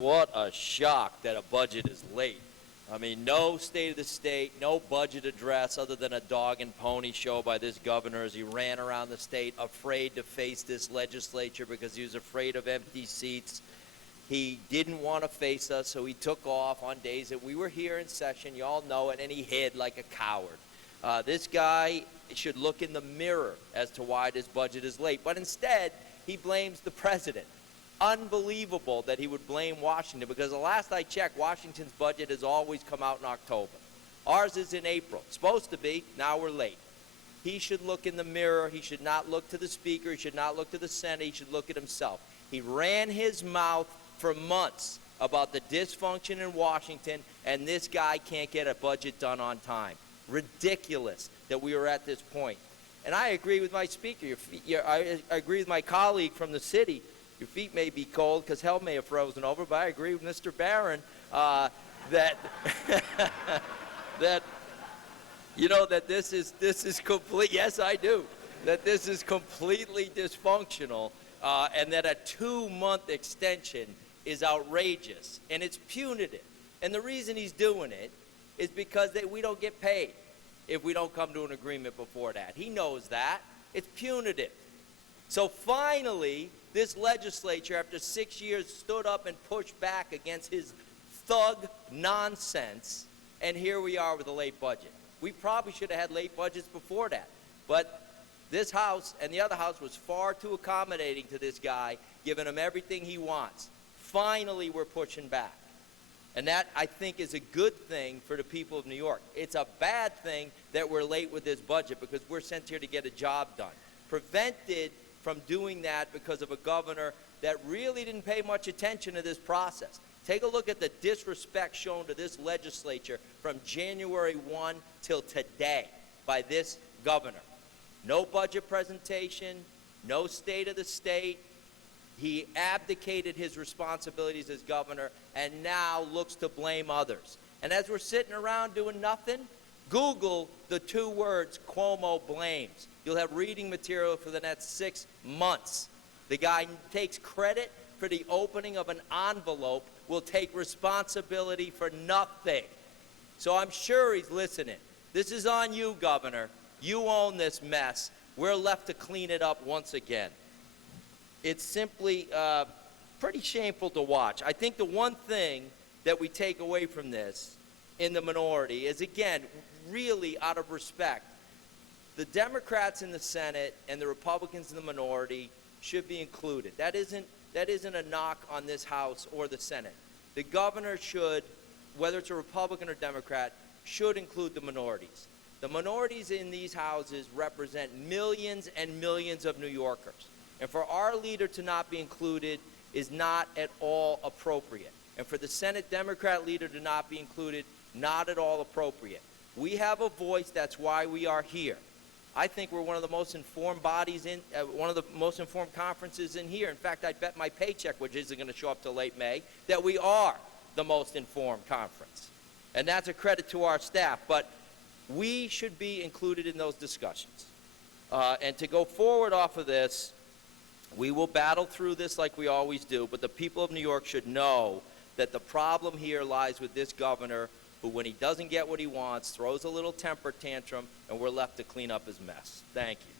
What a shock that a budget is late. I mean, no State of the State, no budget address other than a dog and pony show by this governor as he ran around the state afraid to face this legislature because he was afraid of empty seats. He didn't want to face us, so he took off on days that we were here in session. You all know it, and he hid like a coward. This guy should look in the mirror as to why this budget is late, but instead he blames the president. Unbelievable that he would blame Washington, because the last I checked, Washington's budget has always come out in October. Ours is in April. It's supposed to be. Now we're late. He should look in the mirror. He should not look to the Speaker. He should not look to the Senate. He should look at himself. He ran his mouth for months about the dysfunction in Washington, and this guy can't get a budget done on time. Ridiculous that we are at this point. And I agree with my speaker. I agree with my colleague from the city. Your feet may be cold because hell may have frozen over, but I agree with Mr. Barron that that this is complete. Yes, I do. That this is completely dysfunctional, and that a 2-month extension is outrageous and it's punitive. And the reason he's doing it is because we don't get paid if we don't come to an agreement before that. He knows that. It's punitive. So finally, this legislature, after 6 years, stood up and pushed back against his thug nonsense, and here we are with a late budget. We probably should have had late budgets before that, but this House and the other House was far too accommodating to this guy, giving him everything he wants. Finally, we're pushing back. And that, I think, is a good thing for the people of New York. It's a bad thing that we're late with this budget because we're sent here to get a job done. Prevented from doing that because of a governor that really didn't pay much attention to this process. Take a look at the disrespect shown to this legislature from January 1 till today by this governor. No budget presentation, no State of the State. He abdicated his responsibilities as governor and now looks to blame others. And as we're sitting around doing nothing, Google the 2 words Cuomo blames. You'll have reading material for the next 6 months. The guy takes credit for the opening of an envelope, will take responsibility for nothing. So I'm sure he's listening. This is on you, Governor. You own this mess. We're left to clean it up once again. It's simply pretty shameful to watch. I think the one thing that we take away from this in the minority is, again, really out of respect, the Democrats in the Senate and the Republicans in the minority should be included. That isn't a knock on this House or the Senate. The governor should, whether it's a Republican or Democrat, should include the minorities. The minorities in these houses represent millions and millions of New Yorkers. And for our leader to not be included is not at all appropriate. And for the Senate Democrat leader to not be included, not at all appropriate. We have a voice. That's why we are here. I think we're one of the most informed bodies in, one of the most informed conferences in here. In fact, I bet my paycheck, which isn't going to show up till late May, that we are the most informed conference. And that's a credit to our staff. But we should be included in those discussions. And to go forward off of this, we will battle through this like we always do. But the people of New York should know that the problem here lies with this governor, who, when he doesn't get what he wants, throws a little temper tantrum, and we're left to clean up his mess. Thank you.